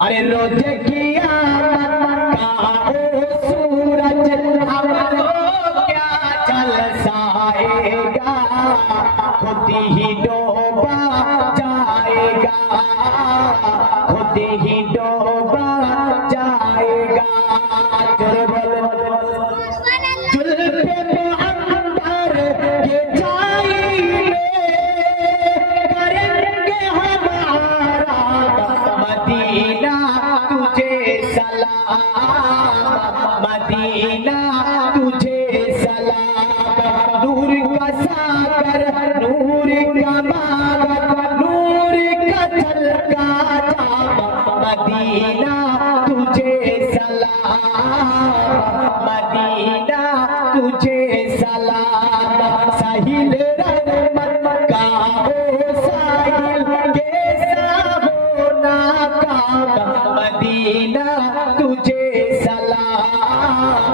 अरे रोज कियामत का ओ सूरज हमको क्या झलसाएगा, खुद ही डूबा जाएगा, खुद ही डूबा जाएगा। जुल्फ़े मुअम्बर के छाई में करेंगे हमारा मदीना तुझे सलाम, मदीना तुझे सलाम। नूर का सागर, नूर का मागर, नूर का झलका जाम, मदीना तुझे सलाम, मदीना तुझे सलाम। साहिल रहमत का ओ साहिल कैसा होना काम, मदीना तुझे सलाम,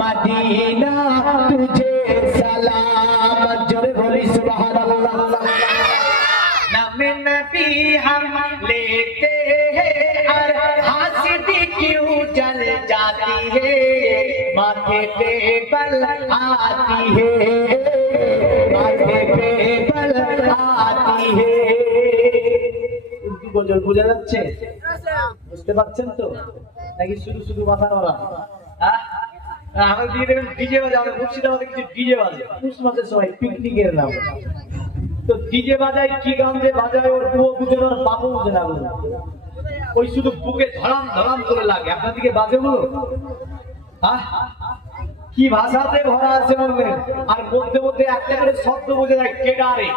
मदीना तुझे सलाम। जोरे बोली सुभान अल्लाह। नाम नबी हम लेते हैं और हासिदी क्यों जल जाती है, माथे पे बल आती है, माथे पे बल आती है। उर्दू गजल বোঝা যাচ্ছে? বুঝতে পারছেন তো নাকি শুধু শুধু মাথা নড়া? আমার দিয়ে দেখেন ডিজে বাজে, আমাদের মুর্শিদাবাদে কিছু ডিজে বাজে ক্রিসমাসের সময় পিকনিকের নাম। তো ডিজে বাজায় কি গান যে বাজায় ওর পুরো বুঝে না, বাবু বুঝে না, ওই শুধু বুকে ধরাম ধরাম করে লাগে। আপনার দিকে বাজে গুলো কি ভাষাতে ভরা আছে বলবেন, আর মধ্যে মধ্যে একটা করে শব্দ বোঝা যায় কেডারে,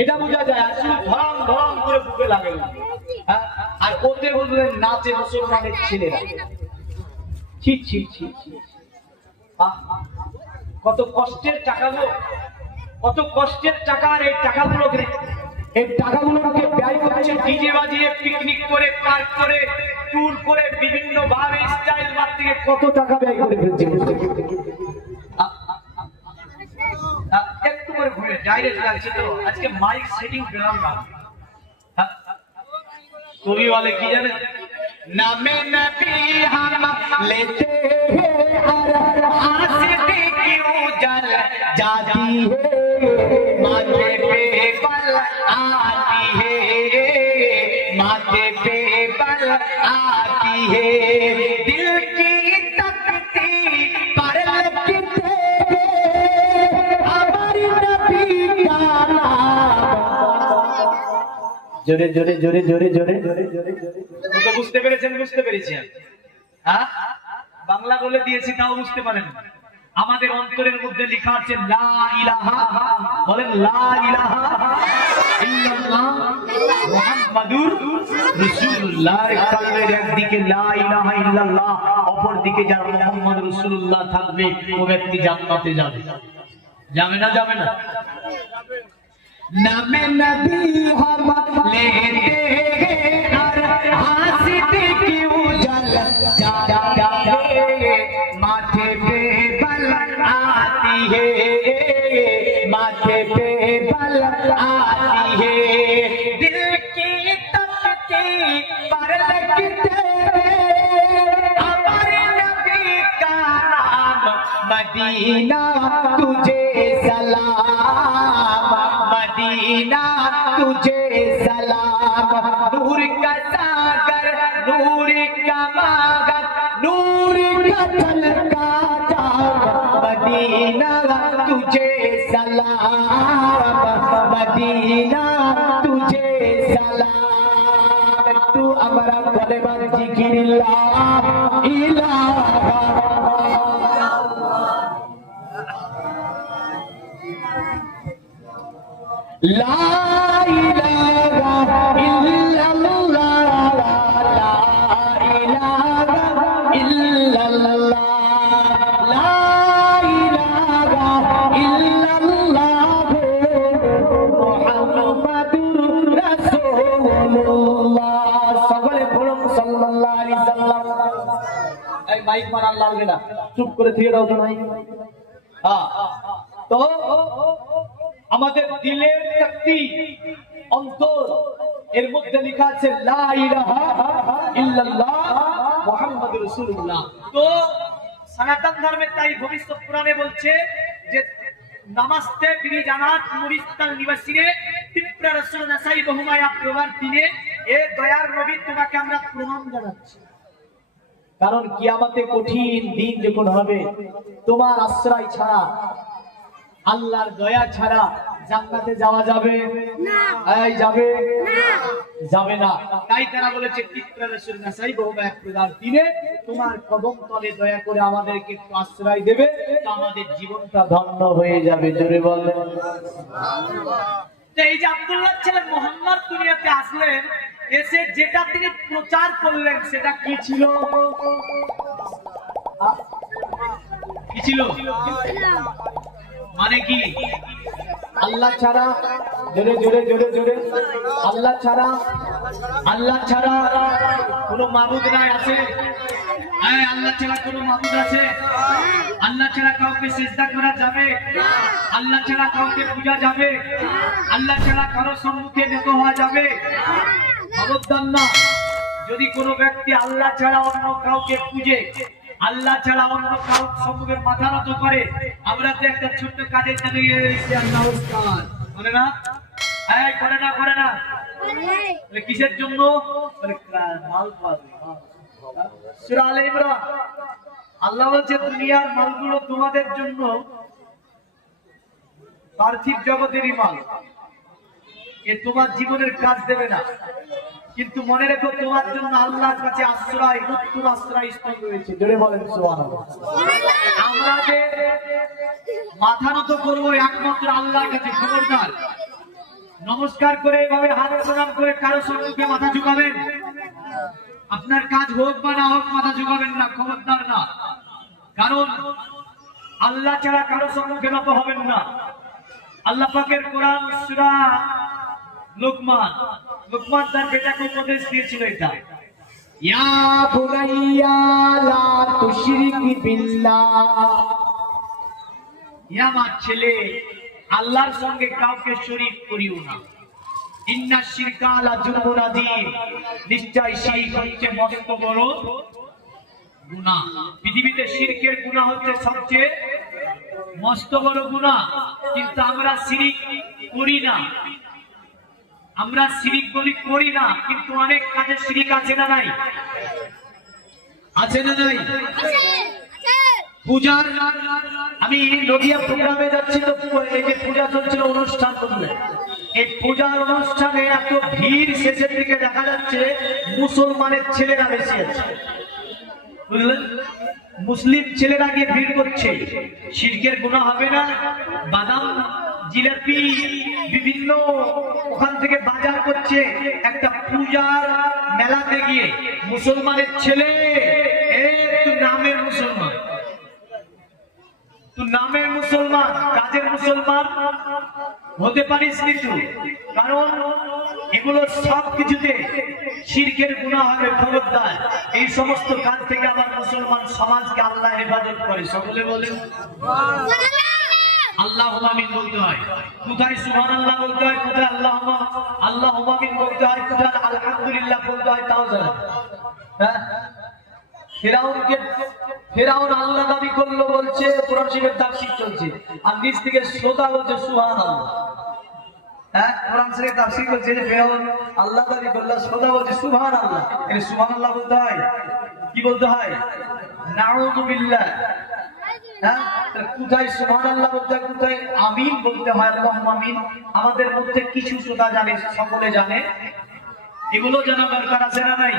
এটা বোঝা যায়, আর শুধু ধরাম ধরাম করে বুকে লাগে। আর ওতে বলবেন নাচে মুসলমানের ছেলেরা। ছি ছি ছি ছি, কত কষ্টের টাকাগুলো, কত কষ্টের টাকা। আর এই টাকাগুলোকে ব্যয় করছে ডিজে বাজিয়ে, পিকনিক করে, পার্ক করে, ট্যুর করে, বিভিন্ন ভাবে স্টাইল মারতে গিয়ে কত টাকা ব্যয় করে ফেলছে। একটু করে ঘুরে ডাইরেক্ট লাগছে তো আজকে মাইক সেটিং পেলাম না। কবি বলে কি জানেন, নামে নবী हम लेते हैं और हासिदी क्यों जल जाती है, माथे पे बल आती है, माथे पे बल आती है। दिल की तकती पर लगते हमारे नबी का नाम। जोरे जोरे जोरे जोरे जोरे जोरे जोरे जोरे বুঝতে পেরেছেন? বুঝতে পেরেছি। হ্যাঁ, বাংলা বলে দিয়েছি তাও বুঝতে পারেন। আমাদের অন্তরের মধ্যে লেখা আছে লা ইলাহা, বলেন লা ইলাহা ইল্লাল্লাহ মুহাম্মাদুর রাসূলুল্লাহ। কালবের একদিকে লা ইলাহা ইল্লাল্লাহ, অপর দিকে যার মুহাম্মদ রাসূলুল্লাহ থাকবে ও ব্যক্তি জান্নাতে যাবে। যাবে না? যাবে না? नामे नबी हम लेते हैं और हासिदी क्यों जल जाती है, माथे पे बल आती है, माथे पे बल आती है। दिल की तकती पर लगते हमारे नबी का नाम, मदीना तुझे सलाम, मदीना तुझे सलाम। नूर का सागर, नूर का मागर, नूर का झलका जाम, मदीना तुझे सलाम, मदीना तुझे सलाम। तू अमरा बोले बंजी गिरिल्ला इलाहा ला इलाहा इल्लल्लाह, ला इलाहा इल्लल्लाह, ला इलाहा इल्लल्लाह मुहम्मदुर রাসূলুল্লাহ। সকলে বলুন সাল্লাল্লাহু আলাইহি সাল্লাম। এই মাইক মারার লাগবে না, চুপ করে দিয়ে দাও তো ভাই। হ্যাঁ, তো আমাদের দিলের শক্তি অন্তর এর মধ্যে লেখা আছে লা ইলাহা ইল্লাল্লাহ মুহাম্মাদুর রাসূলুল্লাহ। তো সনাতন ধর্মের তাই ভবিষ্যৎ পুরাণে বলছে যে নমস্তে বিনি জানাত মুরিস্তাল নিবাসীরে তিপ্রা রাসূল নাসাই বহুমায়া প্রবার দিনে এ দয়ার নবী তোমাকে আমরা প্রণাম জানাচ্ছি। কারণ কিয়ামতে কঠিন দিন যখন হবে, তোমার আশ্রয় ছাড়া, আল্লাহর দয়া ছাড়া জান্নাতে যাওয়া যাবে না। এই যাবে না, যাবে না। তাই তারা বলেছে তিপ্রা রাসূল নাসাই বহুমায়া প্রবার দিনে তোমার কদম তলে দয়া করে আমাদেরকে একটু আশ্রয় দেবে, তো আমাদের জীবনটা ধন্য হয়ে যাবে। জোরে বলেন সুবহানাল্লাহ। তো এই যে আব্দুল্লাহ ছেলে মুহাম্মদ দুনিয়াতে আসলেন, এসে যেটা তিনি প্রচার করলেন সেটা কি ছিল? কি ছিল? মানে কি? আল্লাহ ছাড়া, জোরে জোরে জোরে জোরে, আল্লাহ ছাড়া, আল্লাহ ছাড়া কোনো মাবুদ নাই আছে? হ্যাঁ, আল্লাহ ছাড়া কোনো মাবুদ আছে? আল্লাহ ছাড়া কাউকে সিজদা করা যাবে? আল্লাহ ছাড়া কাউকে পূজা যাবে? আল্লাহ ছাড়া কারো সম্মুখে নত হওয়া যাবে? খবরদার না। যদি কোনো ব্যক্তি আল্লাহ ছাড়া অন্য কাউকে পূজে, আল্লাহ ছাড়া অন্য কাউ সম্মুখে মাথা নত করে, আমরা তো একটা ছোট্ট কাজের জন্য নমস্কার করে না? এই করে না, করে না? কিসের জন্য? মাল পাবে। সূরা আলে ইমরান আল্লাহ বলছে দুনিয়ার মালগুলো তোমাদের জন্য পার্থিব জগতেরই মাল, এ তোমার জীবনের কাজ দেবে না। কিন্তু মনে রেখো তোমার জন্য আল্লাহর কাছে আশ্রয়, উত্তম আশ্রয় স্থল রয়েছে। জোরে বলেন সুবহানাল্লাহ। আমরা যে মাথা নত করবো একমাত্র আল্লাহর কাছে। খবরদার, নমস্কার করে এভাবে হাত প্রণাম করে কারো সম্মুখে মাথা ঝুঁকাবেন, আপনার কাজ হোক বা না হোক মাথা ঝুঁকাবেন না, খবরদার না। কারণ আল্লাহ ছাড়া কারো সম্মুখে নত হবেন না। আল্লাহ পাকের কোরআন সূরা লুকমান, লুকমান তার বেটাকে উপদেশ দিয়েছিল এটা, ইয়া বুনাইয়া লা তুশরিক বিল্লাহ, ইয়া আমার ছেলে আল্লাহর সঙ্গে কাউকে শরীক করিও না। ইন্না শিরকা লা যুরমুন আযীম, নিশ্চয় শিরক হচ্ছে মস্ত বড় গুনাহ। পৃথিবীতে শিরকের গুনাহ হচ্ছে সবচেয়ে মস্ত বড় গুনাহ, কিন্তু আমরা শিরক করি না। আমরা শিরক বলি করি না, কিন্তু অনেক কাজে শিরক আছে না নাই? আছে না নাই? পূজার, আমি নদিয়া প্রোগ্রামে যাচ্ছি, তো এই যে পূজা চলছিল অনুষ্ঠান করলে, এই পূজার অনুষ্ঠানে এত ভিড়, শেষের দিকে দেখা যাচ্ছে মুসলমানের ছেলেরা বেশি আছে, বুঝলেন? মুসলিম ছেলেরা গিয়ে ভিড় করছে। শিরকের গুনাহ হবে না? বাদাম, জিলাপি, বিভিন্ন ওখান থেকে বাজার করছে, একটা পূজার মেলাতে গিয়ে মুসলমানের ছেলে, তুই নামের মুসলমান, তুই নামের মুসলমান, কাজের মুসলমান হতে পারিস কিন্তু, কারণ এগুলো সব কিছুতে শিরকের গুনাহ হবে। খবরদার, এই সমস্ত কাজ থেকে আমার মুসলমান সমাজকে আল্লাহ হেফাজত করে। সকলে বলেন আল্লাহুম্মা আমিন বলতে হয়। কোথায় সুবহানাল্লাহ বলতে হয়, কোথায় আল্লাহুম্মা আমিন বলতে হয়, কোথায় আলহামদুলিল্লাহ বলতে হয়, তাও জানেন? হ্যাঁ, ফেরাউন আল্লাহ দাবি করলো, বলছে কোরআন শরীফের তাফসীর চলছে, আর নিচ থেকে শ্রোতা বলছে সুবহানাল্লাহ। হ্যাঁ, কোরআন শরীফের তাফসীর বলছে যে ফেরাউন আল্লাহ দাবি করলো, শ্রোতা বলছে সুবহানাল্লাহ। এর সুবহানাল্লাহ বলতে হয়, কি বলতে হয়? নাউযু বিল্লাহ। হ্যাঁ, কোথায় সুবহানাল্লাহ বলতে হয়, কোথায় আমিন বলতে হয়, আল্লাহুম্মা আমিন। আমাদের মধ্যে কিছু শ্রোতা জানে, সকলে জানে, এগুলো জানা দরকার আছে না নাই?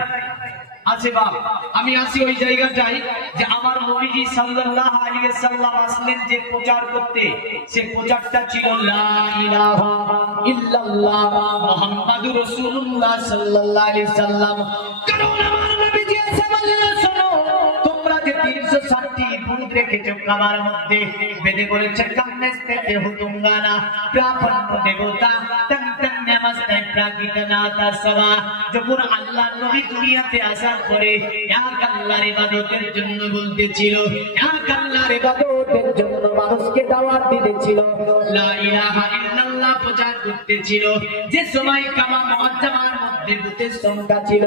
আছে বাপ। আমি আসি ওই জায়গাটাই যে আমার নবীজি সাল্লাল্লাহু আলাইহি ওয়াসাল্লাম আসলেন যে প্রচার করতে, সে প্রচারটা ছিল লা ইলাহা ইল্লাল্লাহ মুহাম্মাদুর রাসূলুল্লাহ সাল্লাল্লাহু আলাইহি ওয়াসাল্লাম। কারণ আমার নবীজি এসে বললেন, শোনো, তোমরা যে 360টি ভূত রেখেছো কাবার মধ্যে, বেদে বলেছে কান্নেস্তে দেহুতুঙ্গানা প্রাপন্ন দেবতা তং তং নামাস্তে প্রাকিতনাতা সবা। যখন আল্লাহ নবী দুনিয়াতে আসার পরে এক আল্লাহর ইবাদতের জন্য বলতেছিল, এক আল্লাহর ইবাদতের জন্য মানুষকে দাওয়াত দিতেছিল, লা ইলাহা ইল্লাল্লাহ পূজা করতেছিল, যে সময় কাবা মুআজ্জামার মধ্যে ভূতের সংখ্যা ছিল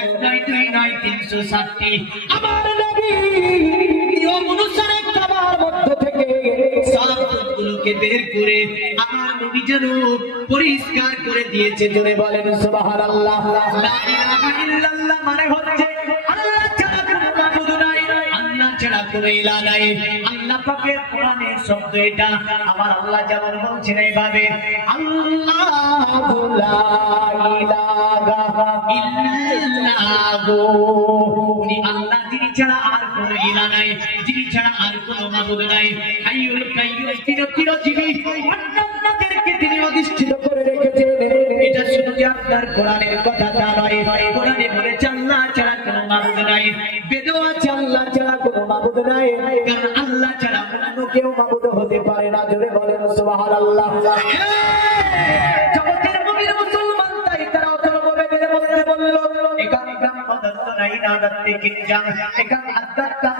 1 নয় 2 নয় 360টি। আমার নবী নিয়ম অনুসারে কাবার মধ্য থেকে সব ভূতগুলোকে বের করে আমার নবী যেন পরিষ্কার করে দিয়েছে। জোরে বলেন সুবহানাল্লাহ। লা ইলাহা ইল্লাল্লাহ মানে হচ্ছে আল্লাহ ছাড়া কোনো মাবুদ নাই, আল্লাহ ছাড়া কোনো ইলাহ নাই। আল্লাহ পাকের কোরআনের শব্দ এটা। আমার আল্লাহ যেমন বলছেন এইভাবে, আল্লাহু লা ইলাহা ইল্লাহু, উনি আল্লাহ, যিনি ছাড়া আর কোনো ইলাহ নাই, যিনি ছাড়া আর কোনো মাবুদ নাই। হাইয়ুল কাইয়্যুম, চিরজীবী, অন্যান্যদেরকে তিনি অধিষ্ঠিত করে রেখেছেন। এটা শুধু যে আপনার কোরআনের কথা তা নয়, কোরআনে বলেছে আল্লাহ ছাড়া কোনো মাবুদ নাই। বেদও আছে আল্লাহ ছাড়া কোনো মাবুদ নাই, কারণ আল্লাহ ছাড়া অন্য কেউ মাবুদ হতে পারে না। জোরে বলেন সুবহানাল্লাহ। জগতের মুমিন মুসলমান তাই তারা অথর্ববেদের মধ্যে বলল, একাম ব্রহ্ম দত্ত নাই না দত্তে কিঞ্জাং, একাম আদ্যাত্তা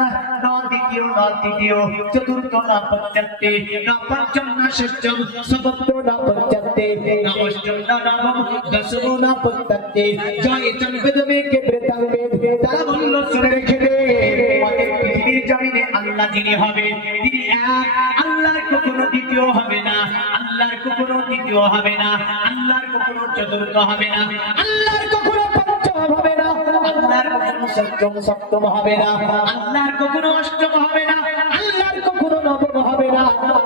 ন দ্বিতীয় ন তৃতীয় চতুর্থ না পঞ্চমতে না পঞ্চম না ষষ্ঠম সপ্তম না পঞ্চমতে না অষ্টম না নবম দশম না পঞ্চমতে জয় চন্বেদ মে কে প্রেতাং বেদ। তারা বলল শুনে রেখে দে, আমাদের পৃথিবীর জমিনে আল্লাহ যিনি হবে তিনি এক, আল্লাহর কখনো দ্বিতীয় হবে না, আল্লাহর কখনো তৃতীয় হবে না, আল্লাহর কখনো চতুর্থ হবে না, আল্লাহর কখনো পঞ্চম হবে না, আল্লাহর কখনো সপ্তম হবে না, আল্লাহর কখনো অষ্টম হবে না, আল্লাহর কখনো নবম হবে না,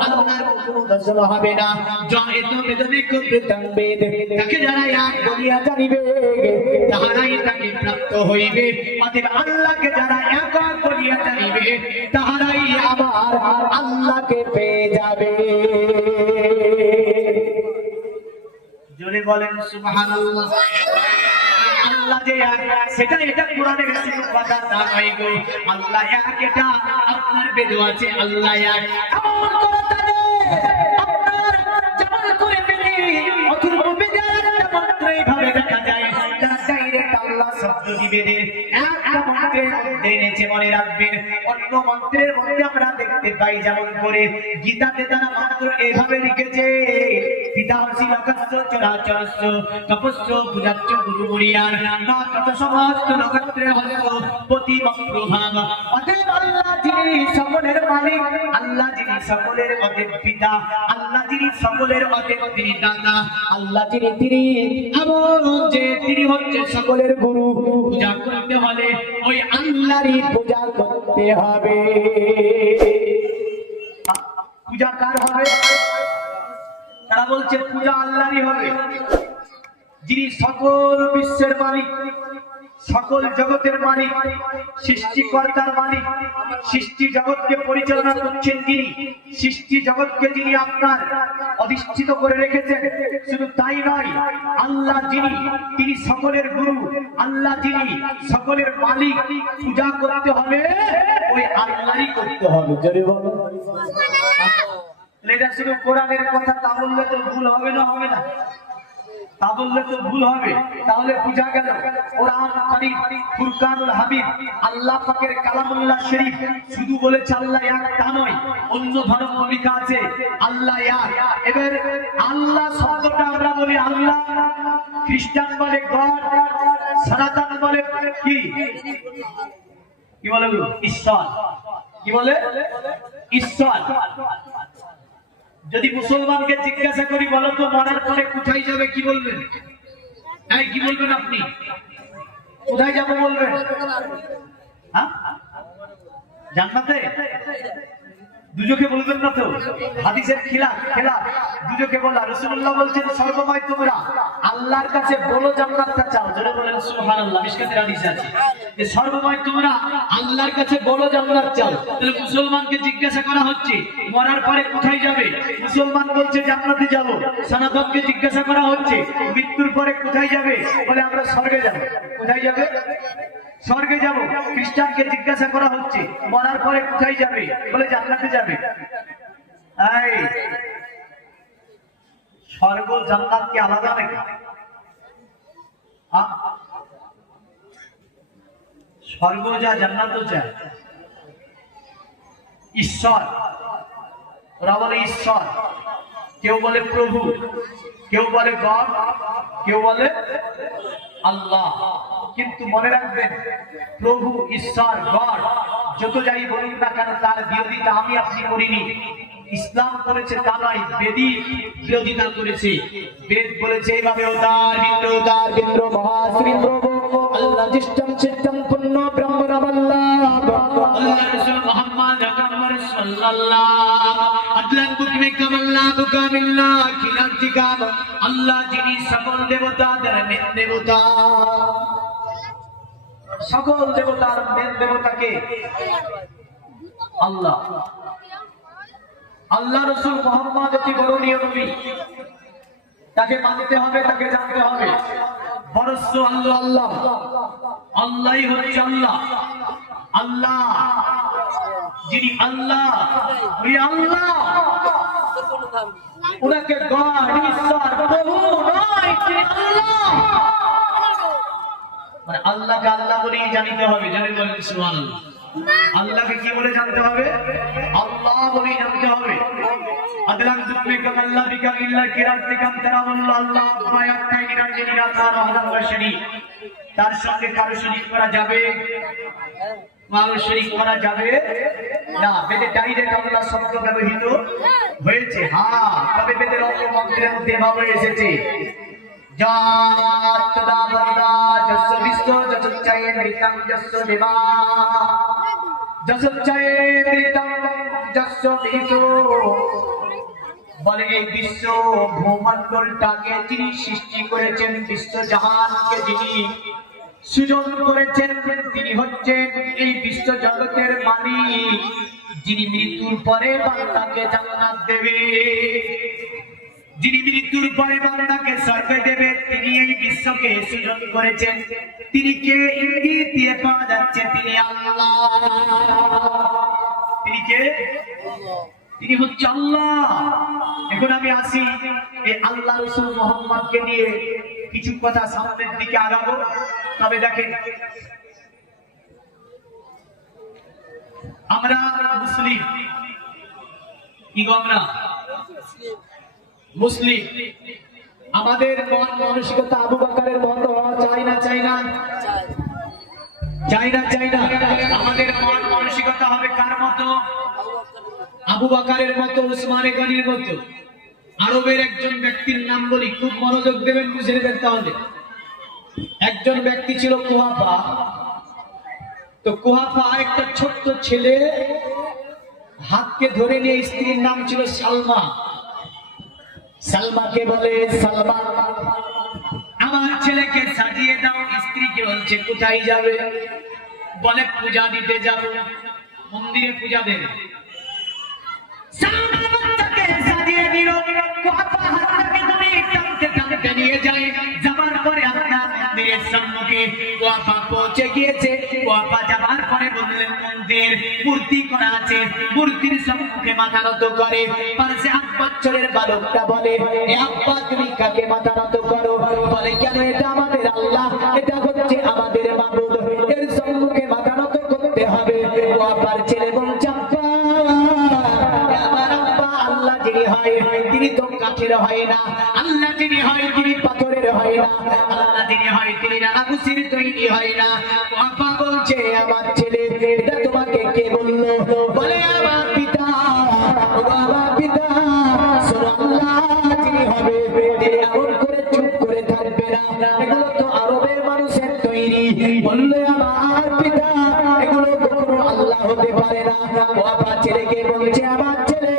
আল্লাহর কখনো দশম হবে না। জয় তো বেদনে কৃতং বেদ, তাকে যারা এক বলিয়া জানিবে তাহারাই তাকে প্রাপ্ত হইবে। অতএব আল্লাহকে যারা এক বলিয়া জানিবে তাহারাই আবার আল্লাহকে পেয়ে যাবে। জোরে বলেন সুবহানাল্লাহ। আল্লাহ যে এক সেটা এটা কোরআনের কোনো কথা না নয় গো। আল্লাহ এক, এটা আপনার বেদও আছে আল্লাহ এক। এমন করে তাহলে আপনার যেমন করে পেলে অথর্ব বেদে একটা মন্ত্র এইভাবে দেখা যায়, যারা ডাইরেক্ট আল্লাহ শব্দটি বেদে একটা মন্ত্রের মধ্যে এনেছে। মনে রাখবেন, অন্য মন্ত্রের মধ্যে আমরা দেখতে পাই যেমন করে গীতাতে তারা মন্ত্র এইভাবে লিখেছে, পিতাহসি লোকস্য চরাচরস্য তপস্য পূজাচ্য গুরু মুরিয়ার না তত সমস্ত লোকত্রে হস্য প্রতিমপ্রভাব। অতএব আল্লাহ যিনি সকলের মালিক, আল্লাহ যিনি সকলের অতএব পিতা, আল্লাহ যিনি সকলের অতএব তিনি দাতা, আল্লাহ যিনি তিনি এমন যে তিনি হচ্ছে সকলের গুরু। পূজা করতে হলে ওই আল্লাহরই পূজা করতে হবে। পূজা কার হবে? তারা বলছে পূজা আল্লাহরই হবে, যিনি সকল বিশ্বের মালিক, সকল জগতের মালিক, সৃষ্টিকর্তার মালিক, সৃষ্টি জগৎকে পরিচালনা করছেন যিনি, সৃষ্টি জগৎকে যিনি আপনার অধিষ্ঠিত করে রেখেছেন। শুধু তাই নয়, আল্লাহ যিনি তিনি সকলের গুরু, আল্লাহ যিনি সকলের মালিক। পূজা করতে হবে ওই আল্লাহরই করতে হবে। জোরে বলো। এটা শুধু কোরআনের কথা, তা বললে তো ভুল হবে না? হবে না? তা বললে তো ভুল হবে। তাহলে বুঝা গেল কোরআন শরীফ, ফুরকানুল হামিদ, আল্লাহ পাকের কালামুল্লাহ শরীফ শুধু বলেছে আল্লাহ এক তা নয়, অন্য ধর্ম লেখা আছে আল্লাহ এক। এবার আল্লাহ শব্দটা আমরা বলি আল্লাহ, খ্রিস্টান বলে গড, সনাতন বলে কি কি বলে ঈশ্বর। কি বলে? ঈশ্বর। যদি মুসলমানকে জিজ্ঞাসা করি বলো তো মরার পরে কোথায় যাবে, কি বলবেন? হ্যাঁ, কি বলবেন আপনি? কোথায় যাবো বলবেন? হ্যাঁ, জান্নাতে। দুজকে বলবেন না তো, হাদিসের খিলাফ দুজকে বলা। রাসূলুল্লাহ বলছেন সর্বময় তোমরা আল্লাহর কাছে বলো জান্নাতটা চাও। জোরে বলেন সুবহানাল্লাহ। মিশকাতের হাদিস আছে যে সর্বময় তোমরা আল্লাহর কাছে বলো জান্নাত চাও। তাহলে মুসলমানকে জিজ্ঞাসা করা হচ্ছে মরার পরে কোথায় যাবে, মুসলমান বলছে জান্নাতে যাব। সনাতনকে জিজ্ঞাসা করা হচ্ছে মৃত্যুর পরে কোথায় যাবে, বলে আমরা স্বর্গে যাব। কোথায় যাবে? স্বর্গে যাব। খ্রিস্টানকে জিজ্ঞাসা করা হচ্ছে মরার পরে কোথায় যাবে, বলে জান্নাতে যাবে। এই স্বর্গ জান্নাত কি আলাদা নাকি? স্বর্গ যা জান্নাতও যা। ঈশ্বর, ওরা বলে ঈশ্বর। কেউ বলে প্রভু, কেউ বলে গড, কেউ বলে আল্লাহ। কিন্তু মনে রাখবেন, প্রভু, ঈশ্বর, গড যত যাই বলুন না কেন, তার বিরোধিতা আমি আপনি করিনি। ইসলাম করেছে তা নয়, বেদই বিরোধিতা করেছে। বেদ বলেছে এইভাবে, উদার বিন্দ্র মহাশ্রীন্দ্র আল্লাহ জিষ্টম চিত্তম পুণ্য ব্রহ্মণবল্লাহ আল্লাহ রাসূল মুহাম্মদ আকবর সাল্লাল্লাহু আদলান বুকমে কামাল্লাহ বুকামিল্লাহ খিলাতিকাম আল্লাহ যিনি সকল দেবতাদের মেন দেবতা। সকল দেবতার মেন দেবতাকে আল্লাহ। আল্লাহ রাসূল মুহাম্মদ অতি বরণীয় নবী, তাকে মানতে হবে, তাকে জানতে হবে। বরস্য আল্লাহ আল্লাহ, আল্লাহই হচ্ছে আল্লাহ। আল্লাহ যিনি আল্লাহ, ওই আল্লাহ, ওনাকে গড, ঈশ্বর, প্রভু নয়, তিনি আল্লাহ। মানে আল্লাহকে আল্লাহ বলেই জানতে হবে। জানেন, বলেন সুবহানাল্লাহ। আল্লাহকে কি বলে জানতে হবে? আল্লাহ বলেই জানতে হবে। আদলান দুকমে কামাল্লাহ বিকামিল্লাহ কিরাতিকাম তারামুল্লাহ আল্লাহ বায়াকাই নিরাজনী রাতার আহমদশরী। তার সঙ্গে কারো শরীক করা যাবে? কারো শরীক করা যাবে না। বেদে ডাইরেক্ট আল্লাহ শব্দ ব্যবহৃত হয়েছে, হ্যাঁ, তবে বেদের অন্য মন্ত্রের মধ্যে এভাবে এসেছে, জাত তদা বন্দা যস্য বিশ্ব যচ্ছয়ে মৃতং যস্য দেবা যচ্ছয়ে মৃতং যস্য মৃতো। বলে এই বিশ্ব ভূমণ্ডলটাকে যিনি সৃষ্টি করেছেন, বিশ্ব জাহানকে যিনি সৃজন করেছেন, তিনি হচ্ছেন এই বিশ্ব জগতের মালিক, যিনি মৃত্যুর পরে বান্দাকে জান্নাত দেবে, যিনি মৃত্যুর পরে বান্দাকে স্বর্গে দেবে, তিনি এই বিশ্বকে সৃজন করেছেন। তিনি কে? ইঙ্গিত দিয়ে পাওয়া যাচ্ছে তিনি আল্লাহ। তিনি কে? তিনি হচ্ছে আল্লাহ। এখন আমি আসি এই আল্লাহ রাসূল মুহাম্মদকে নিয়ে কিছু কথা সামনের দিকে আগাবো। তবে দেখেন, আমরা মুসলিম, কি গো আমরা মুসলিম, আমাদের মন মানসিকতা আবু বকরের মত হওয়া চাই না? চাই না? চাই না? চাই না? আমাদের মন মানসিকতা হবে কার মতো? আবু বকরের মতো, উসমানে গনির মতো। আরবের একজন ব্যক্তির নাম বলি, খুব মনোযোগ দেবেন, বুঝে নেবেন। তাহলে একজন ব্যক্তি ছিল কুহাফা। তো কুহাফা একটা ছোট্ট ছেলে হাতকে ধরে নিয়ে, স্ত্রীর নাম ছিল সালমা। সালমাকে বলে, সালমা আমার ছেলেকে সাজিয়ে দাও। স্ত্রীকে বলছে কোথায় যাবে? বলে পূজা দিতে যাব। মন্দিরে পূজা দেবে। সালমা বাচ্চাকে সাজিয়ে দিল। কুহাফা হাতটাকে ধরে টানতে টানতে নিয়ে যায়। যাবার পরে আপনার মন্দিরের সম্মুখে কুহাফা পৌঁছে গিয়েছে। কুহাফা যাবার পরে বললেন, মন্দির মূর্তি করা আছে, মূর্তির সম্মুখে মাথা নত করে। পাশে 8 বছরের বালকটা বলে, এ আব্বা তুমি কাকে মাথা নত করো? বলে, কেন? এটা আমাদের আল্লাহ, এটা হচ্ছে আমাদের মাবুদ, এর সম্মুখে মাথা নত করতে হবে। কুহাফার ছেলে বলছে, আব্বা, আমার আব্বা আল্লাহ যিনি হয় তিনি তো কাঠের হয় না, আল্লাহ যিনি হয় তিনি পাথরের হয় না, আল্লাহ যিনি হয় তিনি রানাগুসির তৈরি হয় না। কুহাফা বলছে, আমার ছেলে, এটা তোমাকে কে বললো? বলে, আমার পিতা। আমার পিতা। শোনো, আল্লাহ যিনি হবে তিনি এমন করে চুপ করে থাকবে না, এগুলো তো আরবের মানুষের তৈরি। বললে, আমার পিতা, এগুলো কখনো আল্লাহ হতে পারে না। কুহাফা ছেলেকে বলছে, আমার ছেলে,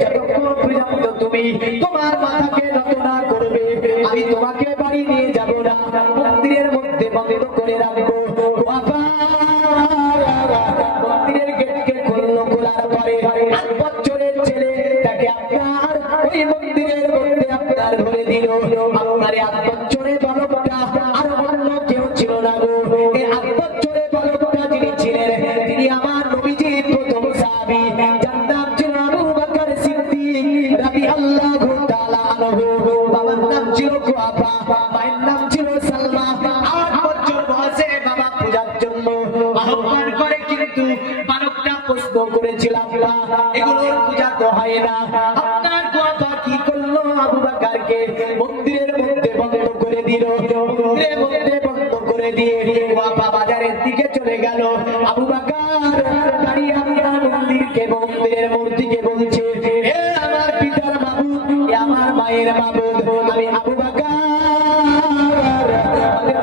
যতক্ষণ পর্যন্ত তুমি তোমার মাথাকে নত না করবে, আমি তোমাকে বাড়ি নিয়ে যাব না, মন্দিরের মধ্যে বন্ধ করে রাখবো। কুহাফা মন্দিরের গেটকে খুললো। খোলার পরে 8 বছরের ছেলে তাকে আপনার ওই মন্দিরের মধ্যে আপনার ধরে দিল। আপনার 8 বছরের বালকটা আর অন্য কেউ ছিল না গো। এই 8 বছরের বালকটা যিনি ছিলেন, তিনি আমার নবীজির প্রথম সাহাবী, যার নাম ছিল আবু বকর সিদ্দিক রাদিয়াল্লাহু তাআলা আনহু। বাবার নাম ছিল কুহাফা, মায়ের নাম ছিল সালমা। 8 বছর বয়সে বাবা পূজার জন্য আহ্বান করে, কিন্তু বালকটা প্রশ্ন করেছিল, আল্লাহ এগুলোর পূজা তো হয় না, আপনার কুহাফা কি আবু বকরকে মন্দিরের মধ্যে বন্ধ করে দিল। মন্দিরের মধ্যে বন্ধ করে দিয়ে ওয়াফা বাজারের দিকে চলে গেল। আবু বকর দাঁড়িয়ে আপনার মন্দিরের মূর্তিকে বলছে, হে আমার পিতার মাবুদ, হে আমার মায়ের মাবুদ, আমি আবু বকর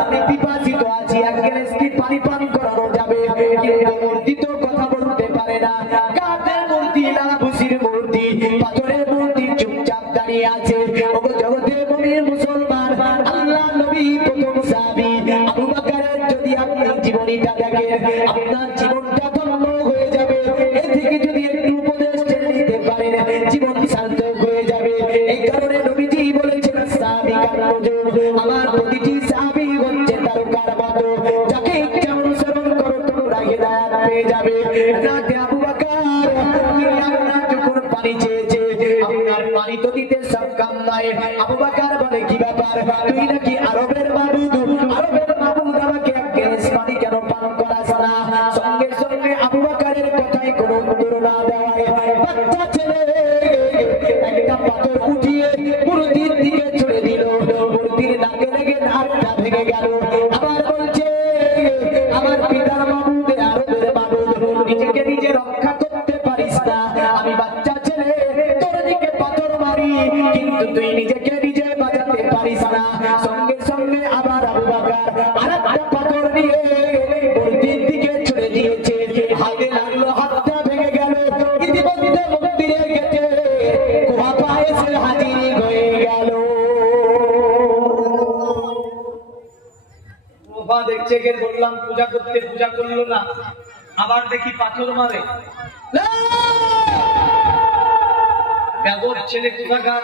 আমি পিপাসিত আছি, এক গ্লাস কি পানি পান করানো যাবে? কিন্তু মূর্তি তো কথা বলতে পারে না। কাঠের মূর্তি না ভুসির মূর্তি, পাথরের মূর্তি চুপচাপ দাঁড়িয়ে আছে। ওগো জগতের মুমিন মুসলমান, আল্লাহ নবী প্রথম সাহাবী আবু বকরের যদি আপনি জীবনীটা দেখেন, আপনার জীবনটা ধন্য হয়ে যাবে। এ থেকে যদি একটু উপদেশ নিতে পারেন, জীবন সার্থক হয়ে যাবে। এই কারণে নবীজি বলেছেন, সাহাবী কানুজুর, আমার প্রতিটি সাহাবী হচ্ছে তারকার মতো, যাকে ইচ্ছা অনুসরণ করো তোমরা হিদায়াত পেয়ে যাবে। রাতে আবু বকর তিনি আপনার যখন পানি চেয়েছে, আপনার পানি তো দিতে সক্ষম নয়। আবু বকর বলে, কি ব্যাপার, তুই নাকি আরবের মাবুদ, আরবের মাবুদ, আমাকে এক গ্লাস পানি কেন পান করাস না? সঙ্গে সঙ্গে আবু বকরের কথায় কোনো উত্তর না দেওয়ায় বাচ্চা ছেলে একটা পাথর উঠিয়ে মূর্তির দিকে ছুড়ে দিল। মূর্তির নাকে লেগে নাকটা ভেঙে গেল। আবার বলছে, আমার পিতার মাবুদ, আরবের মাবুদ, নিজেকে নিজে রক্ষা করতে পারিস না? আমি বাচ্চা ছেলে, তোর দিকে পাথর মারি, কিন্তু তুই নিজেকে নিজে বাঁচাতে পারিস না। সঙ্গে সঙ্গে আবার আবু বকর আরেকটা পাথর নিয়ে মূর্তির দিকে ছুড়ে দিয়েছে। হাতে লাগলো, হাতটা ভেঙে গেল। ইতিমধ্যে মন্দিরে গেছে, কুয়াফা এসে হাজির হয়ে গেল। কুয়াফা দেখছে, কে বললাম পূজা করতে, পূজা করলো না, আবার দেখি পাথর মারে। বেগর ছেলে কোথাকার,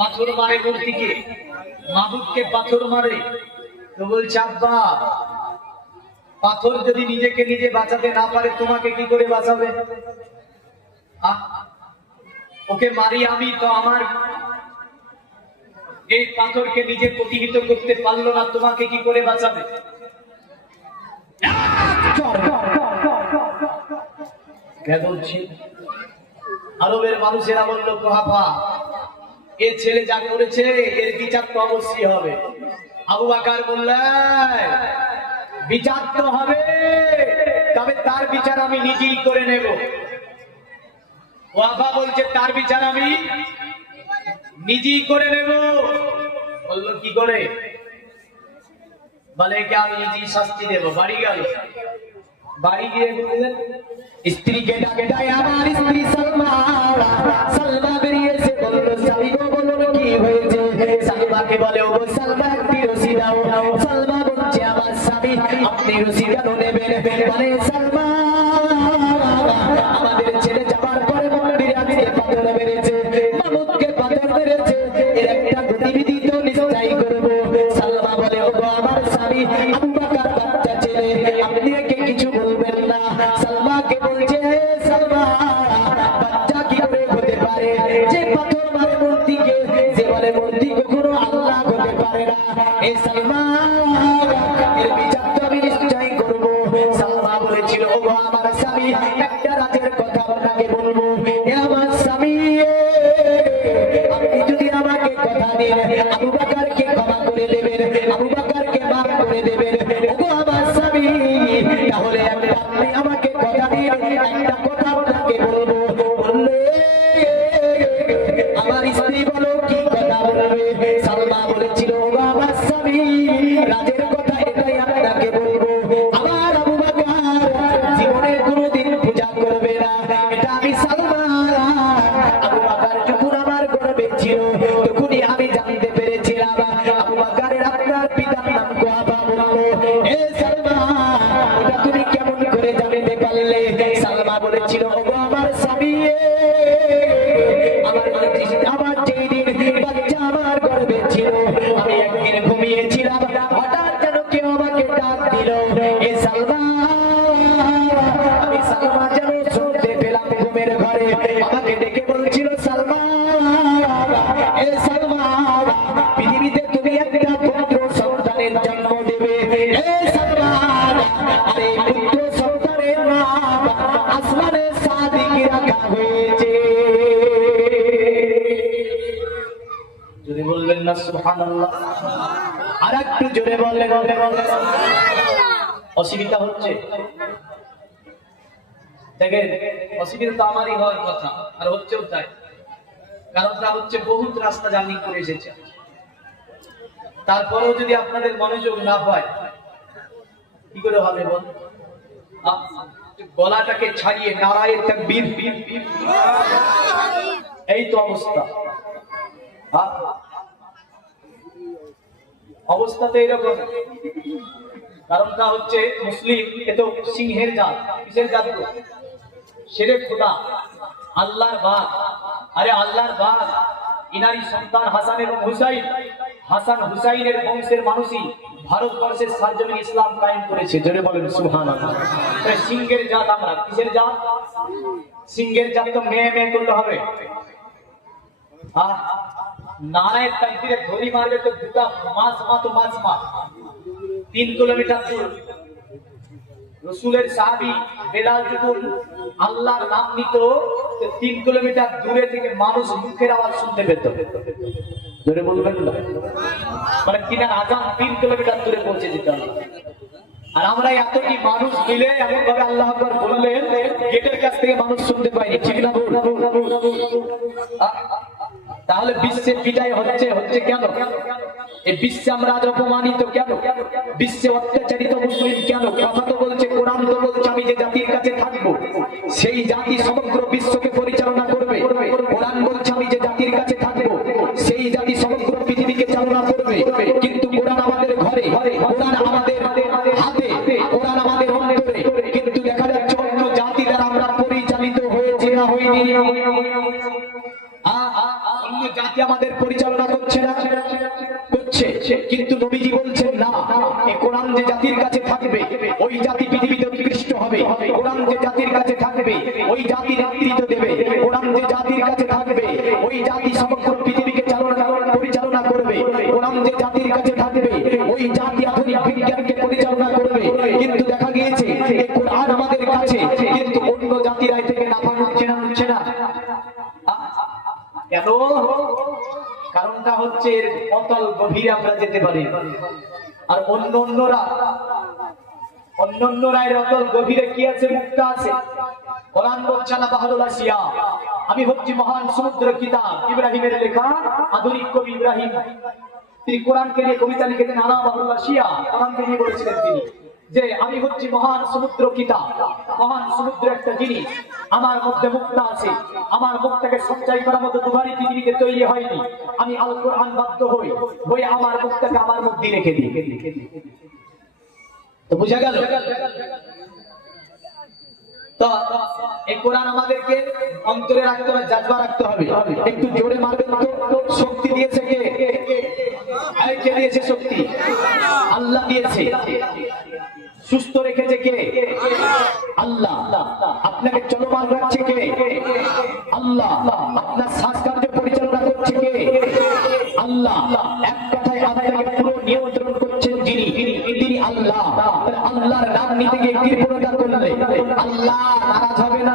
পাথর মারে মূর্তিকে, মাবুদকে পাথর মারে। তো বলছে, আব্বা, পাথর যদি নিজেকে নিজে বাঁচাতে না পারে, তোমাকে কি করে বাঁচাবে? ওকে মারি আমি, তো আমার এই পাথরকে নিজে প্রতিহিত করতে পারলো না, তোমাকে কি করে বাঁচাবে? আরবের মানুষেরা বলল, কুয়াফা, এ ছেলে যা করেছে এর বিচার তো অবশ্যই হবে। আবু বকর বললেন, বিচার তো হবে, তবে তার বিচার আমি নিজেই করে নেব। কুয়াফা বলছে, তার বিচার আমি নিজেই করে নেব। বললো, কি করে? বলে, কি আমি নিজেই শাস্তি দেব। বাড়ি গেল, বাড়ি গিয়ে বললেন, স্ত্রীকে ডাকে, আমার স্ত্রী সালমা। সালমা বেরিয়েছে, বললো, স্বামী গো, বলুন কি হয়েছে? সালমাকে বলে, ও সালমা, একটি রশি দাও। সালমা বলছে, আমার স্বামী, আপনি রশি কেন নেবেন? বলে, সালমা, আমাদের ছেলে যাবার পরে মন্দিরে আজকে পাথর মেরেছে, মামুদকে পাথর মেরেছে, এর একটা গতিবিধি তো নিশ্চয়ই করবো। সালমা বলে, ও আমার স্বামী, আবু বকর বাচ্চা ছেলে, আপনি একে কিছু বলবেন না। সালমাকে বলছে, সালমা, বাচ্চা কি করে হতে পারে? যে পাথর মারে মূর্তিকে, যে বলে মূর্তি কখনো আল্লাহ হতে পারে না। এই সালমা, এর বিচার তো আমি নিশ্চয়ই করবো। সালমা বলেছিল, ও আমার স্বামী, একটা রাতের কথা আপনাকে বলবো। হে আমার স্বামী, আপনি যদি আমাকে কথা দিন, আবু বকরকে ক্ষমা করে দেবেন, আবু বকরকে মাফ করে দেবেন, ও আমার স্বামী, তাহলে আপনি আমাকে কথা দিন, একটা কথা আপনাকে বলবো। বললে, আমার স্ত্রী বলো, কি কথা বলবে? সালমা বলেছিল, ও আমার স্বামী, রাজের কথা এটাই আপনাকে বলবো। আমার আবু বকর জীবনে কোনোদিন পূজা করবে না, এটা আমি সালমা। আবু বকর যখন আমার গর্ভে ছিল, তখনই আমি জানতে পেরেছিলাম আবু বকরের আপনার পিতার নাম কুয়াফা। বললো, এ সালমা, এটা তুমি কেমন করে জানতে পারলে? সালমা বলেছিল, ও আমার স্বামী, আমার যেই দিন বাচ্চা আমার গর্ভে ছিল, আমি একদিন ঘুমিয়েছিলাম, হঠাৎ যেন কেউ আমাকে ডাক দিল, এ সালমা। আমি সালমা যেন শুনতে পেলাম ঘুমের ঘরে, আমাকে ডেকে বলছিল, সালমা, এ সালমা, পৃথিবীতে তুমি একটা পুত্র সন্তানের জন্ম দেবে। এ সালমা, আরে পুত্র সন্তানের নাম আসমানে সাদিক রাখা হয়েছে। সুবহানাল্লাহ। আর একটু জোরে বলেন। অসুবিধা হচ্ছে? দেখেন, অসুবিধা তো আমারই হওয়ার কথা, আর হচ্ছেও তাই। কারণটা হচ্ছে বহুত রাস্তা জার্নি করে এসেছে, তারপরেও যদি আপনাদের মনোযোগ না হয় কি করে হবে বল? গলাটাকে ছাড়িয়ে নারায়ে তাকবীর, এই তো অবস্থা। অবস্থাতে এরকম। কারণটা হচ্ছে মুসলিম এ তো সিংহের জাত। কিসের জাত? শেরে খোদা, আল্লাহর বাগ। আরে আল্লাহর বাগ, ইনারি সন্তান হাসান এবং হুসাইন। হাসান হুসাইনের বংশের মানুষই ভারতবর্ষের সার্জমিন ইসলাম কায়েম করেছে। জোরে বলেন সুবহানাল্লাহ। সিংহের জাত আমরা। কিসের জাত? সিংহের জাত তো মেয়ে মেয়ে করতে হবে। নারায়ে তাকবীরে ধরি মারবে তো দুটা মাস মা তো মাস মা। 3 কিলোমিটার দূর রাসূলের সাহাবী বেলাল যখন আল্লাহর নাম নিত, 3 কিলোমিটার দূরে থেকে মানুষ মুখের আওয়াজ শুনতে পেত। জোরে বলবেন না? মানে তিনার আজান 3 কিলোমিটার দূরে পৌঁছে যেত। আর আমরা এতটি মানুষ মিলে এমন ভাবে আল্লাহ আকবার বললেন, গেটের কাছ থেকে মানুষ শুনতে পায়নি। ঠিক না? তাহলে বিশ্বে বিদায় হচ্ছে কেন? এই বিশ্বে আমরা আজ অপমানিত কেন? বিশ্বে অত্যাচারিত মুসলিম কেন? কথা তো বলছে, কোরআন তো বলছে আমি যে জাতির কাছে থাকবো সেই জাতি সমগ্র বিশ্বকে পরিচালনা করবে। কোরআন বলছে আমি যে জাতির কাছে থাকবো সেই জাতি সমগ্র পৃথিবীকে চালনা করবে। কিন্তু কোরআন আমাদের ঘরে, কোরআন আমাদের হাতে, কোরআন আমাদের অন্তরে। কিন্তু দেখা যাচ্ছে অন্য জাতি দ্বারা আমরা পরিচালিত হয়েছি না হইনি? অন্য জাতি আমাদের পরিচালনা করছে না? করছে। কিন্তু নবীজি বলছেন না, এই কোরআন যে জাতির কাছে থাকবে ওই জাতি পৃথিবীতে উৎকৃষ্ট হবে। কোরআন যে জাতির কাছে থাকবে ওই জাতি নেতৃত্ব দেবে। কোরআন যে জাতির কাছে থাকবে ওই জাতি সমগ্র পৃথিবীকে পরিচালনা করবে। কোরআন যে জাতির কাছে থাকবে ওই জাতি আধুনিক বিজ্ঞানকে পরিচালনা করবে। কিন্তু দেখা গিয়েছে এই কোরআন আমাদের কাছে, কিন্তু অন্য জাতিরা এ থেকে নাফা হচ্ছে না। কেন? কারণটা হচ্ছে অতল গভীরে আমরা যেতে পারি, আর অন্যরা এর অতল গভীরে কি আছে? মুক্তা আছে। কোরআন বলছে না বাহরুল আসিয়া, আমি হচ্ছি মহান সমুদ্র কিতাব। ইব্রাহিমের লেখা, আধুনিক কবি ইব্রাহিম তিনি কোরআনকে নিয়ে কবিতা লিখেছেন। আনা বাহরুল আসিয়া, কোরআনকে নিয়ে বলেছিলেন তিনি যে আমি হচ্ছি মহান সমুদ্র কিতাব। মহান সমুদ্র একটা জিনিস, আমার মধ্যে মুক্তা আছে। আমার মুখটাকে সঞ্চয় করার মতো দুবারই পৃথিবীতে তৈরি হয়নি। আমি আল কোরআন বাধ্য হই আমার মুখটাকে আমার মধ্যে রেখে দিই। তো বুঝা গেল? তো এই কোরআন আমাদেরকে অন্তরে রাখতে হবে, জাজবা রাখতে হবে। একটু জোরে মারবেন তো। শক্তি দিয়েছে কে? কে দিয়েছে শক্তি? আল্লাহ দিয়েছে। সুস্থ রেখেছে কে? আল্লাহ। আপনাকে চলমান রাখছে কে? আল্লাহ। আপনার শ্বাসকার্য পরিচালনা করছে কে? আল্লাহ। এক কথায় আপনাকে পুরো নিয়ন্ত্রণ করছেন যিনি, তিনি আল্লাহ। আল্লাহর নাম নিতে গিয়ে কৃপণতা করলে আল্লাহ নারাজ হবে না?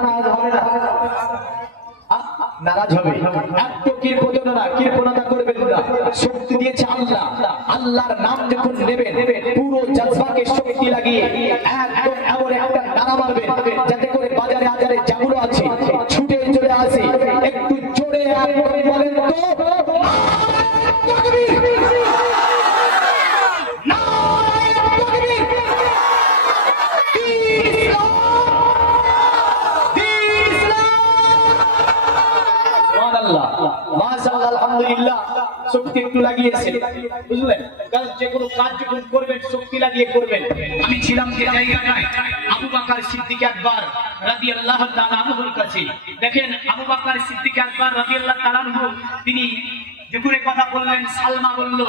নারাজ হবে। একটু কৃপণতা করবেন না। শক্তি দিয়েছে আল্লাহ। আল্লাহর নাম যখন নেবেন পুরো জজবাকে শক্তি লাগিয়ে একদম এমন একটা নারা মারবেন যাতে করে বাজারে আজারে যেগুলো আছে ছুটে চলে আসে। একটু জোরে বলেন তো। আলহামদুলিল্লাহ, শক্তি একটু লাগিয়েছে, বুঝলেন? কারণ যে কোনো কাজ যখন করবেন শক্তি লাগিয়ে করবেন। আমি ছিলাম যে জায়গাটায় আবু বকর সিদ্দিক আকবর রাদিয়াল্লাহু তাআলা আনহুর কাছে। দেখেন, আবু বকর সিদ্দিক আকবর রাদিয়াল্লাহু তাআলা আনহু তিনি যখন কথা বললেন, সালমা বলল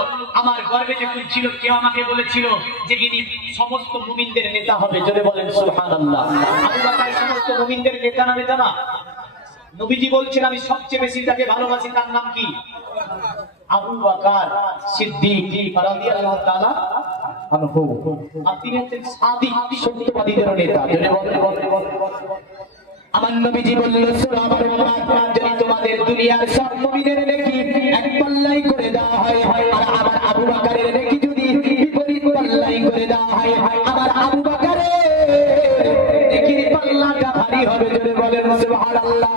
আমার গর্বে যখন ছিল কেউ আমাকে বলেছিল যে ইনি সমস্ত মুমিনদের নেতা হবে। জোরে বলেন সুবহানাল্লাহ। আবু বকর সমস্ত মুমিনদের নেতা না? নবীজি বলছেন আমি সবচেয়ে বেশি যাকে ভালোবাসি তার নাম কি? আবু বকর সিদ্দিক রাদিয়াল্লাহু তাআলা আনহু। আর তিনি হচ্ছেন সাদিক, সত্যবাদীদের নেতা। আমার নবীজি বললেন, সূরা আমার যদি তোমাদের দুনিয়ার সব মুমিনের নেকি এক পাল্লাই করে দেওয়া হয় আর বলেন সুবহানাল্লাহ।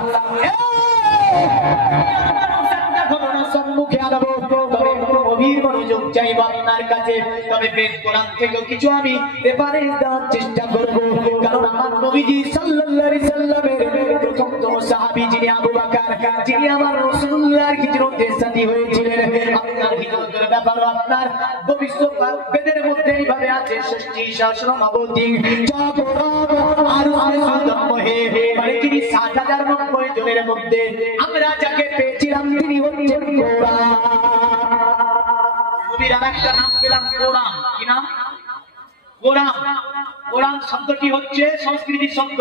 ঘটনা সম্মুখে আনবো, তবে গভীর মনোযোগ চাইবো আপনার কাছে। তবে বেদ কোরআন থেকেও কিছু আমি রেফারেন্স দেওয়ার চেষ্টা করবো, কারণ আমার নবীজি সাল্লাল্লাহু আলাইহি সাল্লামের প্রথমতম সাহাবী যিনি আবু বকর, যিনি আমার রাসূলুল্লাহর হিজরতে সাথী হয়েছিলেন। আপনার হিজরতের ব্যাপারে আপনার ভবিষ্যৎ বেদের মধ্যে এইভাবে আছে, ষষ্ঠী সহস্রমাবতী চকরম আর সুদম্মহে, মানে তিনি ৭০৯০ জনের মধ্যে আমরা যাকে পেয়েছিলাম তিনি হচ্ছেন কোরআন। নবীর আরেকটা নাম পেলাম কোরআন। কি নাম? কোরআন। কোরআন শব্দটি হচ্ছে সংস্কৃতির শব্দ।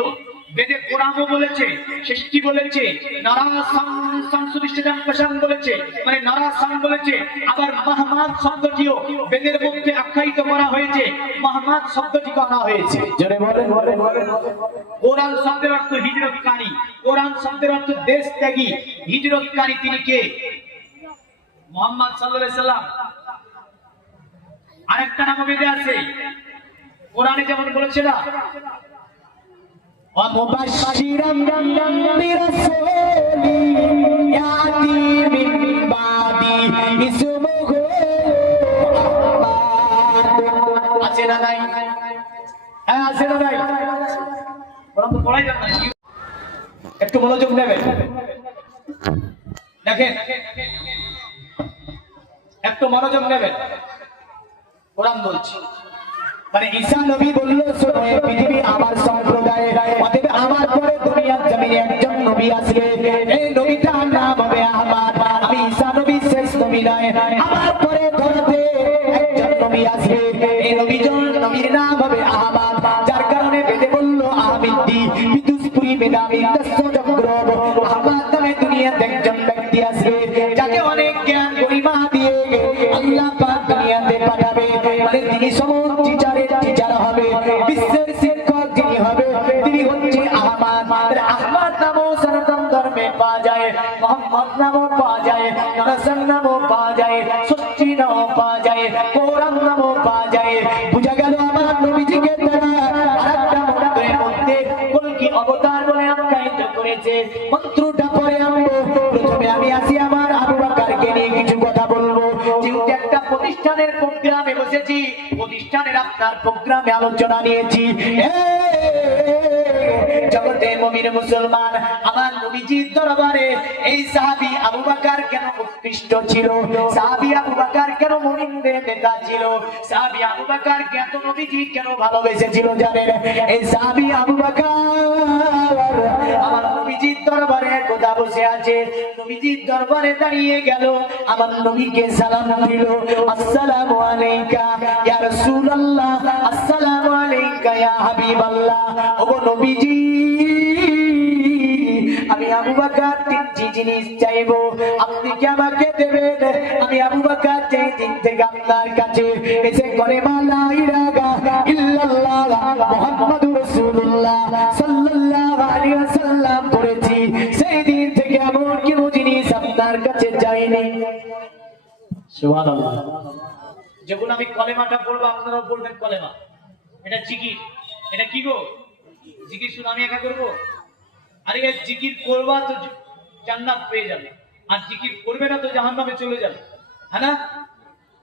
বেদে কোরআনও বলেছে, সৃষ্টি বলেছে, বলেছে, মানে নারাসান বলেছে। আবার মাহমাদ শব্দটিও বেদের মধ্যে আখ্যায়িত করা হয়েছে, মাহমাদ শব্দটিকে আনা হয়েছে। জোরে বলেন। কোরআন শব্দের অর্থ হিজরতকারী, কোরআন শব্দের অর্থ দেশ ত্যাগী। হিজরতকারী তিনি কে? মুহাম্মদ সাল্লাল্লাহু আলাইহি সাল্লাম। আরেকটা নাম বেদে আছে, কোরআনে যেমন বলেছে না ওয়ামুবাশশিরাম বিরাসূলি ইয়াতি মিন বাদি ইসমুহু আহমদ। আছে না নাই? হ্যাঁ আছে না নাই? বরং তো পড়াই যাবে না। একটু মনোযোগ নেবেন, দেখেন একটু মনোযোগ নেবেন। কোরআন বলছে, মানে ঈসা নবী বলল, শোনো এই পৃথিবী আমার সম্প্রদায়, অতএব আমার পরে দুনিয়ার জমিনে একজন নবী আসবে, এই নবীটার নাম হবে আহমদ। আমি ঈসা নবী শেষ নবী নয়, আমার পরে ধরতে একজন নবী আসবে, এই নবীর নাম হবে আহমদ। যার কারণে বেদে বলল আহমিদি বিদুসপুরি মেধাবী দস্যজগ্রব আহমদ নামে দুনিয়াতে একজন ব্যক্তি আসবে, যাকে অনেক জ্ঞান গরিমা দিয়ে আল্লাহ পাক দুনিয়াতে পাঠাবে। মানে তিনি সমস্ত টিচার হবে, বিশ্বের শিক্ষক যিনি হবে তিনি হচ্ছে আহমদ। আহমদ নামও সনাতন ধর্মে পাওয়া যায়, মোহাম্মদ নামও পাওয়া যায়, নারাসান নামও পাওয়া যায়, ষষ্ঠী নামও পাওয়া যায়, কোরআন নামও পাওয়া যায়। বুঝা গেল আমার নবীজিকে তারা আরেকটা মন্ত্রের মধ্যে কলকি অবতার বলে আখ্যায়িত করেছে। মন্ত্রটা পরে আনবো, প্রথমে আমি আসি আমার আবু বকরকে নিয়ে কিছু কথা বলবো। যেহেতু একটা প্রতিষ্ঠানের প্রোগ্রামে বসেছি, প্রতিষ্ঠানের আপনার প্রোগ্রামে আলোচনা নিয়েছি। জগতে মুমিন মুসলমান, আমার নবীজির দরবারে এই সাহাবী আবু বকর কেন উৎকৃষ্ট ছিল? সাহাবী আবু বকর কেন মুমিনদের নেতা ছিল? সাহাবী আবু বকর কেন নবীজি কেন ভালোবেসেছিল জানেন? এই সাহাবী আবু বকর আমার নবীজির দরবারে খোদা বসে আছে, নবীজির দরবারে দাঁড়িয়ে গেল, আমার নবীকে সালাম দিল, আসসালামু আলাইকা ইয়া রাসূলুল্লাহ, আসসালামু আলাইকা ইয়া হাবিবাল্লাহ। ওগো নবীজি, আমি আবু বকর তিনটি জিনিস চাইবো, আপনি কি আমাকে দেবেন? আমি আবু বকর যেই দিন থেকে আপনার কাছে এসে কলেমা লা ইলাহা ইল্লাল্লাহ মুহাম্মাদুর রাসূলুল্লাহ সাল্লাল্লাহু আলাইহি ওয়াসাল্লাম পড়েছি, সেই দিন থেকে এমন কোনো জিনিস আপনার কাছে চাইনি। সুবহানাল্লাহ। যখন আমি কলেমাটা পড়বো আপনারাও বলবেন কলেমা, এটা জিকির। এটা কি গো? জিকির শুনে আমি একা করবো? আরে জিকির করবা তো জান্নাত পেয়ে যাবে, আর জিকির করবে না তো জাহান্নামে চলে যাবে, হ্যাঁ না?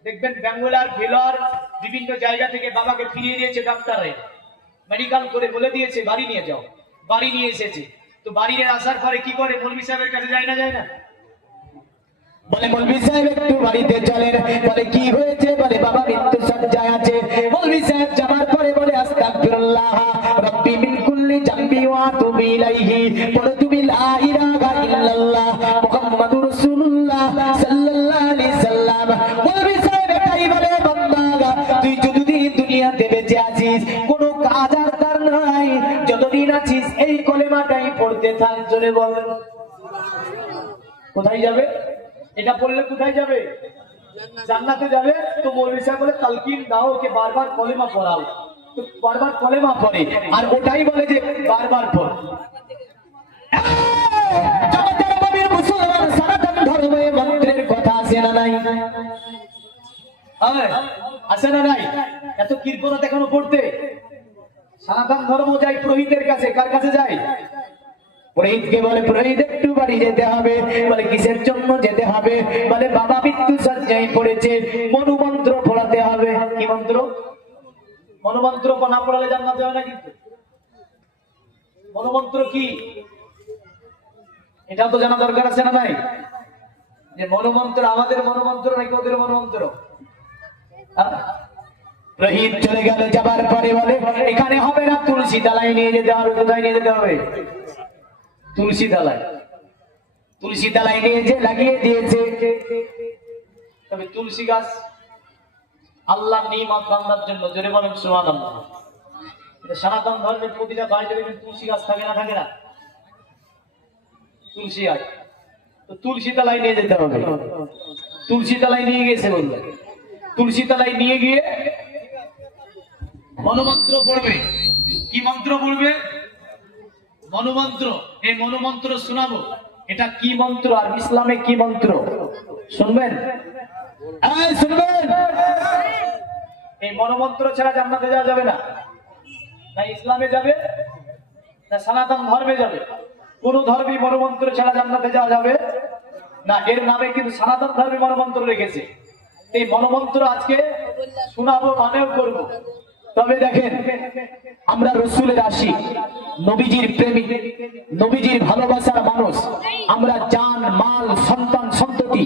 দেখবেন ব্যাঙ্গালোর, ভেলোর, বিভিন্ন জায়গা থেকে বাবাকে ফিরিয়ে দিয়েছে ডাক্তাররা, মেডিকেল করে বলে দিয়েছে বাড়ি নিয়ে যাও। বাড়ি নিয়ে এসেছে, তো বাড়ি নিয়ে আসার পরে কি করে? মৌলভী সাহেবের কাছে যায় না? বলে মৌলভী সাহেব একটু বাড়িতে চলেন। বলে কি হয়েছে? বলে বাবা মৃত্যু সজ্জায় আছে। মৌলভী সাহেব যাবার পরে বলে আস্তাগফিরুল্লাহ রাব্বি মিন কুল্লি জামবি ওয়া আতুবু ইলাইহি, বলে তুমি লা ইলাহা ইল্লাল্লাহ মুহাম্মাদুর রাসূলুল্লাহ সাল্লাল্লাহু আলাইহি সাল্লাম। মৌলভী সাহেব এটাই বলে, বান্দা তুই যতদিন দুনিয়াতে বেঁচে আছিস কোনো কাজ আর তার নাই, যতদিন আছিস এই কলেমাটাই পড়তে থাক। জোরে বল। কোথায় যাবে? এটা পড়লে কোথায় যাবে? জান্নাতে যাবে। তো মৌলভী সাহেব বলে তালকিন দাও, ওকে বারবার কলেমা পড়াও। তো বারবার কলেমা পড়ে, আর ওটাই বলে যে বারবার পড়। জগতের মুমিন মুসলমান, সনাতন ধর্মে মন্ত্রের কথা আছে না নাই? আছে না নাই? এত কীর্তন এখনো পড়তে। সনাতন ধর্ম যায় পুরোহিতের কাছে। কার কাছে যায়? পুরোহিতকে বলে, পুরোহিত একটু বাড়ি যেতে হবে। বলে কিসের জন্য যেতে হবে? বলে বাবা মৃত্যু সজ্জায় পড়েছে, মনুমন্ত্র পড়াতে হবে। কি মন্ত্র? মনুমন্ত্র না পড়ালে জান্নাত যাবে না। কিন্তু মনুমন্ত্র কি এটা তো জানা দরকার আছে না নাই? যে মনুমন্ত্র আমাদের মনুমন্ত্র নাকি ওদের মনুমন্ত্র? পুরোহিত চলে গেল, যাবার পরে বলে এখানে হবে না, তুলসী তলায় নিয়ে যেতে হবে। কোথায় নিয়ে যেতে হবে? তুলসী তলায়। তুলসী তলায় নিয়ে যে লাগিয়ে দিয়েছে। তবে তুলসী গাছ আল্লাহর নিয়ামত বান্দার জন্য, জোরে বলেন সুবহানাল্লাহ। এটা সনাতন ধর্মের প্রতিটা বাড়িতে দেখবেন তুলসী গাছ থাকে না? থাকে না? তুলসী গাছ। তো তুলসী তলায় নিয়ে যেতে হবে। তুলসী তলায় নিয়ে গেছে বললো। তুলসী তলায় নিয়ে গিয়ে মনোমন্ত্র পড়বে। কি মন্ত্র পড়বে? মনোমন্ত্র। এই মনোমন্ত্র শোনাবো। এটা কি মন্ত্র আর ইসলামে কি মন্ত্র শুনবেন? শুনবেন? এই মনোমন্ত্র ছাড়া জান্নাতে যাওয়া যাবে না। না ইসলামে যাবে না সনাতন ধর্মে যাবে। কোন ধর্মী মনোমন্ত্র ছাড়া জান্নাতে যাওয়া যাবে না। এর নামে কিন্তু সনাতন ধর্মী মনোমন্ত্র রেখেছে। এই মনোমন্ত্র আজকে শোনাবো, মানেও করবো। তবে দেখেন, আমরা রসুলের আশিক, নবীজির প্রেমিক, নবীজির ভালোবাসার মানুষ। আমরা জান মাল সন্তান সন্ততি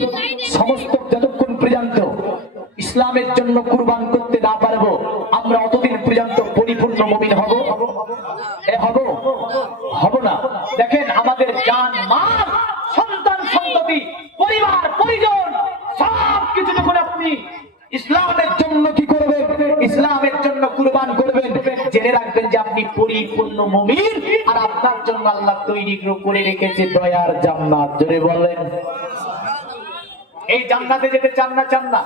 সমস্ত যতক্ষণ পর্যন্ত ইসলামের জন্য কুরবান করতে না পারবো, আমরা অতদিন পর্যন্ত পরিপূর্ণ মুমিন হব? হব না। দেখেন, আমাদের জান মাল সন্তান সন্ততি পরিবার পরিজন সব কিছু যখন আপনি ইসলামের জন্য কি করবেন, ইসলামের জন্য কুরবান করবেন, জেনে রাখবেন যে আপনি পরিপূর্ণ মুমিন। আর আপনার জন্য আল্লাহ তৈরি করে রেখেছে দয়ার জান্নাত। জোরে বলেন। এই জান্নাতে যেতে চান না? চান না?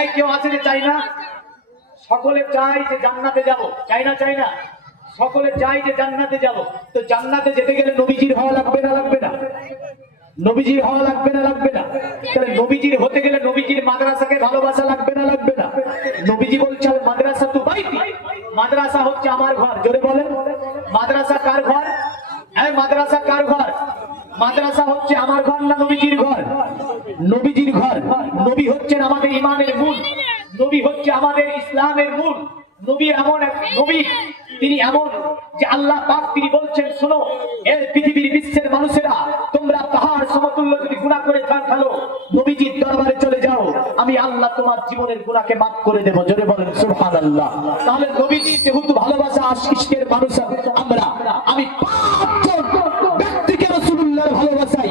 এই কেউ আছে যে চাই না? সকলে চাই যে জান্নাতে যাব। চাই না? চাই না? সকলে চাই যে জান্নাতে যাব। তো জান্নাতে যেতে গেলে নবীজির হওয়া লাগবে না? লাগবে না? নবীজির হওয়া লাগবে না? লাগবে না? তাহলে নবীজির হতে গেলে নবীজির মাদ্রাসাকে ভালোবাসা লাগবে না? লাগবে না? নবীজি বলছেন মাদ্রাসা তো বাইতি, মাদ্রাসা হচ্ছে আমার ঘর। জোরে বলেন। মাদ্রাসা কার ঘর? মাদ্রাসা কার ঘর? মাদ্রাসা হচ্ছে আমার ঘর না নবীজির ঘর? নবীজির ঘর। নবী হচ্ছেন আমাদের ইমানের মূল, নবী হচ্ছে আমাদের ইসলামের মূল। নবী এমন এক নবী, তিনি এমন যে আল্লাহ পাক তিনি বলছেন, শোনো এই পৃথিবীর বিশ্বের মানুষেরা, তোমরা পাহাড় সমতুল্য যদি গুনাহ করে থাকো, নবীজির দরবারে চলে যাও, আমি আল্লাহ তোমার জীবনের গুনাহকে মাফ করে দেব। জোরে বলেন সুবহানাল্লাহ। তাহলে নবীজির যেহেতু ভালোবাসা আশিকের মানুষ আমরা, আমি 5 জন ব্যক্তিকে রাসূলুল্লাহর ভালোবাসাই